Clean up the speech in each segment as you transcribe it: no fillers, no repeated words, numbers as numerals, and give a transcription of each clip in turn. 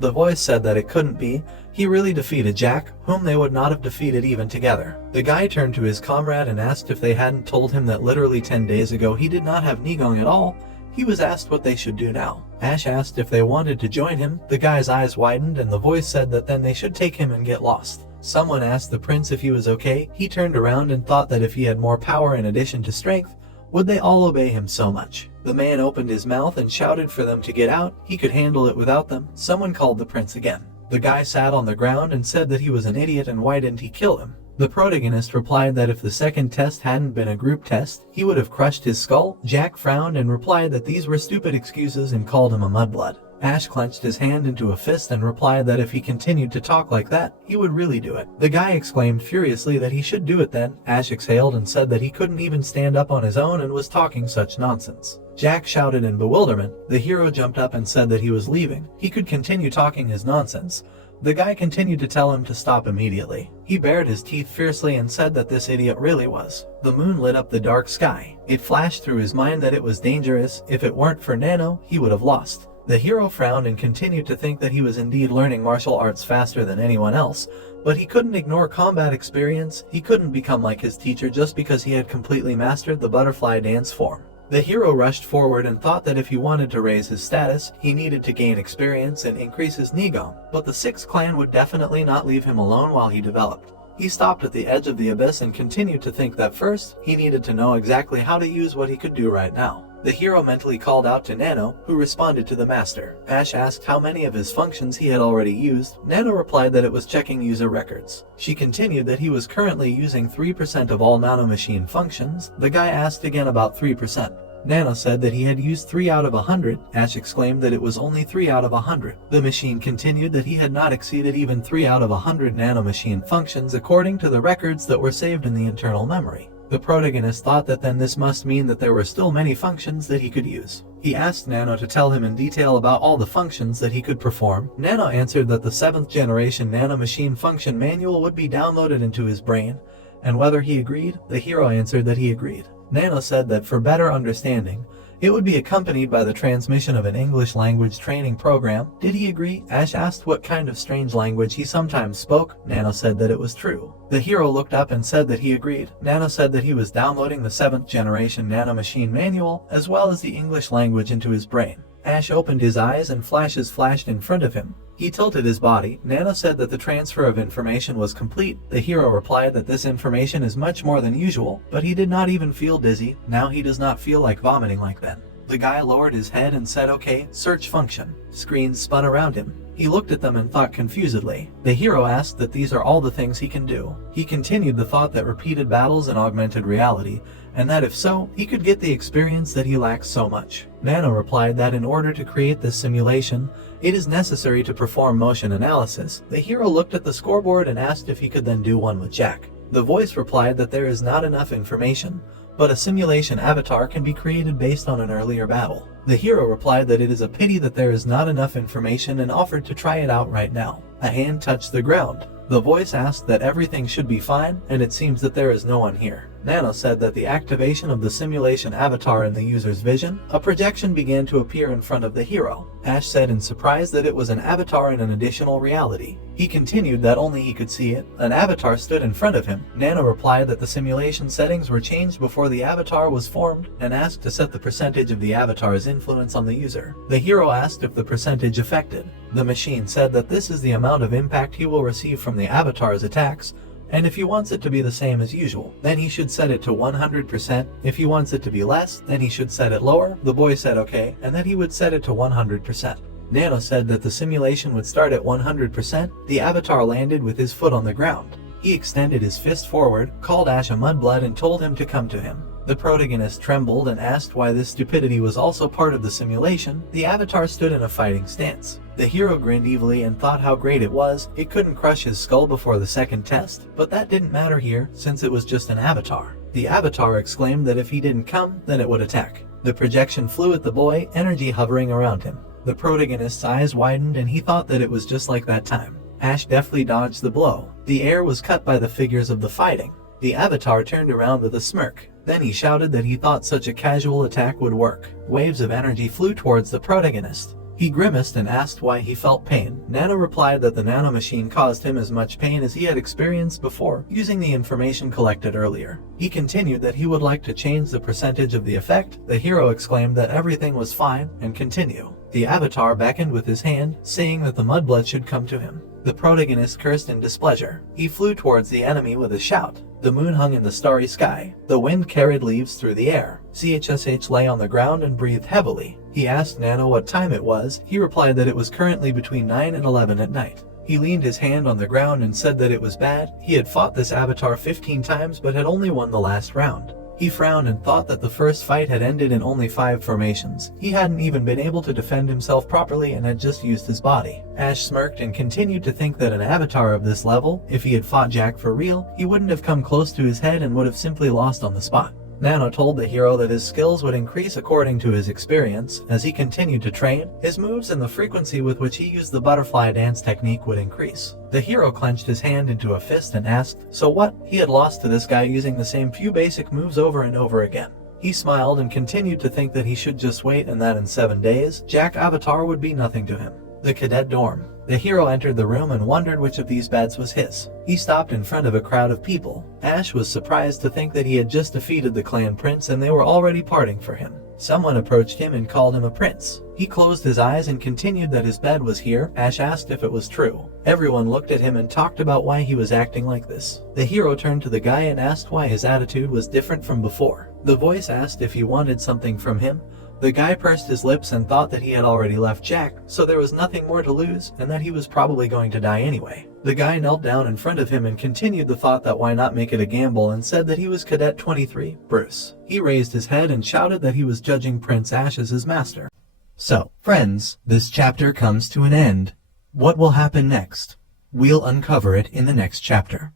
The voice said that it couldn't be. He really defeated Jack, whom they would not have defeated even together. The guy turned to his comrade and asked if they hadn't told him that literally 10 days ago he did not have Nigong at all. He was asked what they should do now. Ash asked if they wanted to join him. The guy's eyes widened and the voice said that then they should take him and get lost. Someone asked the prince if he was okay. He turned around and thought that if he had more power in addition to strength, would they all obey him so much? The man opened his mouth and shouted for them to get out. He could handle it without them. Someone called the prince again. The guy sat on the ground and said that he was an idiot and why didn't he kill him? The protagonist replied that if the second test hadn't been a group test, he would have crushed his skull. Jack frowned and replied that these were stupid excuses and called him a mudblood. Ash clenched his hand into a fist and replied that if he continued to talk like that, he would really do it. The guy exclaimed furiously that he should do it then. Ash exhaled and said that he couldn't even stand up on his own and was talking such nonsense. Jack shouted in bewilderment. The hero jumped up and said that he was leaving. He could continue talking his nonsense. The guy continued to tell him to stop immediately. He bared his teeth fiercely and said that this idiot really was. The moon lit up the dark sky. It flashed through his mind that it was dangerous. If it weren't for Nano, he would have lost. The hero frowned and continued to think that he was indeed learning martial arts faster than anyone else, but he couldn't ignore combat experience. He couldn't become like his teacher just because he had completely mastered the butterfly dance form. The hero rushed forward and thought that if he wanted to raise his status, he needed to gain experience and increase his Nigong, but the 6th clan would definitely not leave him alone while he developed. He stopped at the edge of the abyss and continued to think that first, he needed to know exactly how to use what he could do right now. The hero mentally called out to Nano, who responded to the master. Ash asked how many of his functions he had already used. Nano replied that it was checking user records. She continued that he was currently using 3% of all nanomachine functions. The guy asked again about 3%. Nano said that he had used 3 out of 100. Ash exclaimed that it was only 3 out of 100. The machine continued that he had not exceeded even 3 out of 100 nanomachine functions according to the records that were saved in the internal memory. The protagonist thought that then this must mean that there were still many functions that he could use. He asked Nano to tell him in detail about all the functions that he could perform. Nano answered that the 7th generation nanomachine function manual would be downloaded into his brain, and whether he agreed, the hero answered that he agreed. Nano said that for better understanding, it would be accompanied by the transmission of an English language training program. Did he agree? Ash asked what kind of strange language he sometimes spoke. Nano said that it was true. The hero looked up and said that he agreed. Nano said that he was downloading the 7th generation nanomachine manual as well as the English language into his brain. Ash opened his eyes and flashes flashed in front of him. He tilted his body. Nano said that the transfer of information was complete. The hero replied that this information is much more than usual, but he did not even feel dizzy. Now he does not feel like vomiting like then. The guy lowered his head and said, "Okay, search function." Screens spun around him. He looked at them and thought confusedly. The hero asked that these are all the things he can do. He continued the thought that repeated battles in augmented reality, and that if so, he could get the experience that he lacks so much. Nano replied that in order to create this simulation, it is necessary to perform motion analysis. The hero looked at the scoreboard and asked if he could then do one with Jack. The voice replied that there is not enough information, but a simulation avatar can be created based on an earlier battle. The hero replied that it is a pity that there is not enough information and offered to try it out right now. A hand touched the ground. The voice asked that everything should be fine, and it seems that there is no one here. Nano said that the activation of the simulation avatar in the user's vision, a projection began to appear in front of the hero. Ash said in surprise that it was an avatar in an additional reality. He continued that only he could see it. An avatar stood in front of him. Nano replied that the simulation settings were changed before the avatar was formed, and asked to set the percentage of the avatar's influence on the user. The hero asked if the percentage affected. The machine said that this is the amount of impact he will receive from the avatar's attacks, and if he wants it to be the same as usual, then he should set it to 100%. If he wants it to be less, then he should set it lower. The boy said okay, and that he would set it to 100%. Nano said that the simulation would start at 100%. The avatar landed with his foot on the ground. He extended his fist forward, called Ash a mudblood, and told him to come to him. The protagonist trembled and asked why this stupidity was also part of the simulation. The avatar stood in a fighting stance. The hero grinned evilly and thought how great it was. It couldn't crush his skull before the second test, but that didn't matter here, since it was just an avatar. The avatar exclaimed that if he didn't come, then it would attack. The projection flew at the boy, energy hovering around him. The protagonist's eyes widened and he thought that it was just like that time. Ash deftly dodged the blow. The air was cut by the figures of the fighting. The avatar turned around with a smirk. Then he shouted that he thought such a casual attack would work. Waves of energy flew towards the protagonist. He grimaced and asked why he felt pain. Nano replied that the nano machine caused him as much pain as he had experienced before, using the information collected earlier. He continued that he would like to change the percentage of the effect. The hero exclaimed that everything was fine, and continue. The avatar beckoned with his hand, saying that the mudblood should come to him. The protagonist cursed in displeasure. He flew towards the enemy with a shout. The moon hung in the starry sky. The wind carried leaves through the air. CHSH lay on the ground and breathed heavily. He asked Nano what time it was. He replied that it was currently between 9 and 11 at night. He leaned his hand on the ground and said that it was bad. He had fought this avatar 15 times but had only won the last round. He frowned and thought that the first fight had ended in only 5 formations. He hadn't even been able to defend himself properly and had just used his body. Ash smirked and continued to think that an avatar of this level, if he had fought Jack for real, he wouldn't have come close to his head and would have simply lost on the spot. Nano told the hero that his skills would increase according to his experience. As he continued to train, his moves and the frequency with which he used the butterfly dance technique would increase. The hero clenched his hand into a fist and asked, "So what?" He had lost to this guy using the same few basic moves over and over again. He smiled and continued to think that he should just wait and that in 7 days, Jack Avatar would be nothing to him. The cadet dorm. The hero entered the room and wondered which of these beds was his. He stopped in front of a crowd of people. Ash was surprised to think that he had just defeated the clan prince and they were already parting for him. Someone approached him and called him a prince. He closed his eyes and continued that his bed was here. Ash asked if it was true. Everyone looked at him and talked about why he was acting like this. The hero turned to the guy and asked why his attitude was different from before. The voice asked if he wanted something from him. The guy pursed his lips and thought that he had already left Jack, so there was nothing more to lose, and that he was probably going to die anyway. The guy knelt down in front of him and continued the thought that why not make it a gamble and said that he was Cadet 23, Bruce. He raised his head and shouted that he was judging Prince Ash as his master. So, friends, this chapter comes to an end. What will happen next? We'll uncover it in the next chapter.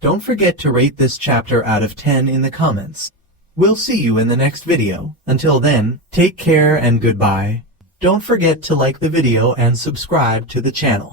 Don't forget to rate this chapter out of 10 in the comments. We'll see you in the next video. Until then, take care and goodbye. Don't forget to like the video and subscribe to the channel.